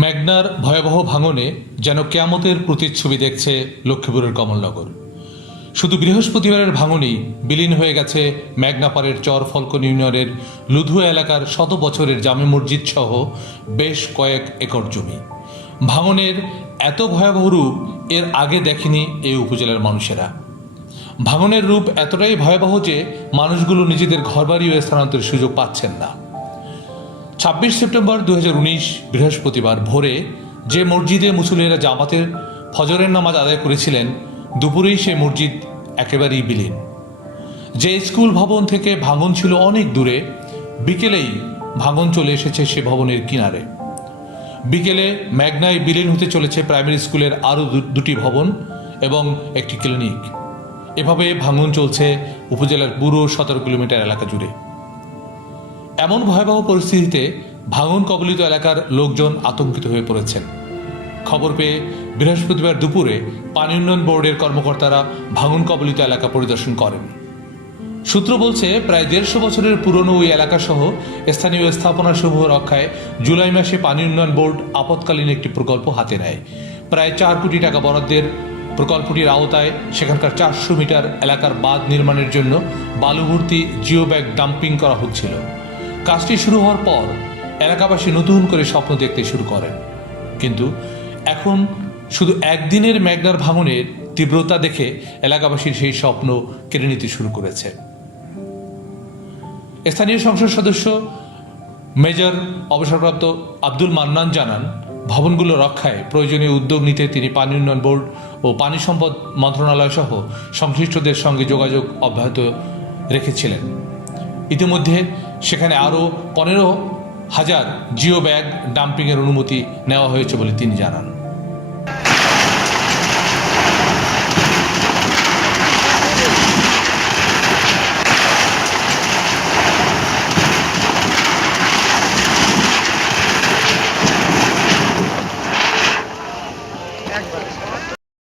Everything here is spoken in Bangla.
মেঘনার ভয়াবহ ভাঙনে যেন কেয়ামতের প্রতিচ্ছবি দেখছে লক্ষ্মীপুরের কমলনগর। শুধু বৃহস্পতিবারের ভাঙনেই বিলীন হয়ে গেছে মেঘনাপাড়ের চর ফলকন ইউনিয়নের লুধুয়া এলাকার শত বছরের জামে মসজিদ সহ বেশ কয়েক একর জমি। ভাঙনের এত ভয়াবহ রূপ এর আগে দেখেনি এই উপজেলার মানুষেরা। ভাঙনের রূপ এতটাই ভয়াবহ যে মানুষগুলো নিজেদের ঘরবাড়িও স্থানান্তরের সুযোগ পাচ্ছেন না। 26 সেপ্টেম্বর 2019 বৃহস্পতিবার ভোরে যে মসজিদে মুসল্লিরা জামাতের ফজরের নামাজ আদায় করেছিলেন, দুপুরেই সে মসজিদ একেবারেই বিলীন। যে স্কুল ভবন থেকে ভাঙন ছিল অনেক দূরে, বিকেলেই ভাঙন চলে এসেছে সে ভবনের কিনারে। বিকেলে মেঘনায় বিলীন হতে চলেছে প্রাইমারি স্কুলের আরও দুটি ভবন এবং একটি ক্লিনিক। এভাবে ভাঙন চলছে উপজেলার পুরো 17 কিলোমিটার এলাকা জুড়ে। এমন ভয়াবহ পরিস্থিতিতে ভাঙন কবলিত এলাকার লোকজন আতঙ্কিত হয়ে পড়েছেন। খবর পেয়ে বৃহস্পতিবার দুপুরে পানি উন্নয়ন বোর্ডের কর্মকর্তারা ভাঙন কবলিত এলাকা পরিদর্শন করেন। সূত্র বলছে, প্রায় 150 বছরের পুরনো ওই এলাকাসহ স্থানীয় স্থাপনাসমূহ রক্ষায় জুলাই মাসে পানি উন্নয়ন বোর্ড আপৎকালীন একটি প্রকল্প হাতে নেয়। প্রায় 4 কোটি টাকা বরাদ্দের প্রকল্পটির আওতায় সেখানকার 400 মিটার এলাকার বাঁধ নির্মাণের জন্য বালু ভর্তি জিও ব্যাগ ডাম্পিং করা হচ্ছিল। কাজটি শুরু হওয়ার পর এলাকাবাসী নতুন করে স্বপ্ন দেখতে শুরু করেন, কিন্তু এখন শুধু একদিনের মেঘনার ভাঙনের তীব্রতা দেখে এলাকাবাসীর সেই স্বপ্ন কেড়ে নিতে শুরু করেছে। স্থানীয় সংসদ সদস্য মেজর অবসরপ্রাপ্ত আব্দুল মান্নান জানান, ভবনগুলো রক্ষায় প্রয়োজনীয় উদ্যোগ নিতে তিনি পানি উন্নয়ন বোর্ড ও পানি সম্পদ মন্ত্রণালয় সহ সংশ্লিষ্টদের সঙ্গে যোগাযোগ অব্যাহত রেখেছিলেন। ইতিমধ্যে সেখানে আরও 15,000 জিও ব্যাগ ডাম্পিংয়ের অনুমতি নেওয়া হয়েছে বলে তিনি জানান।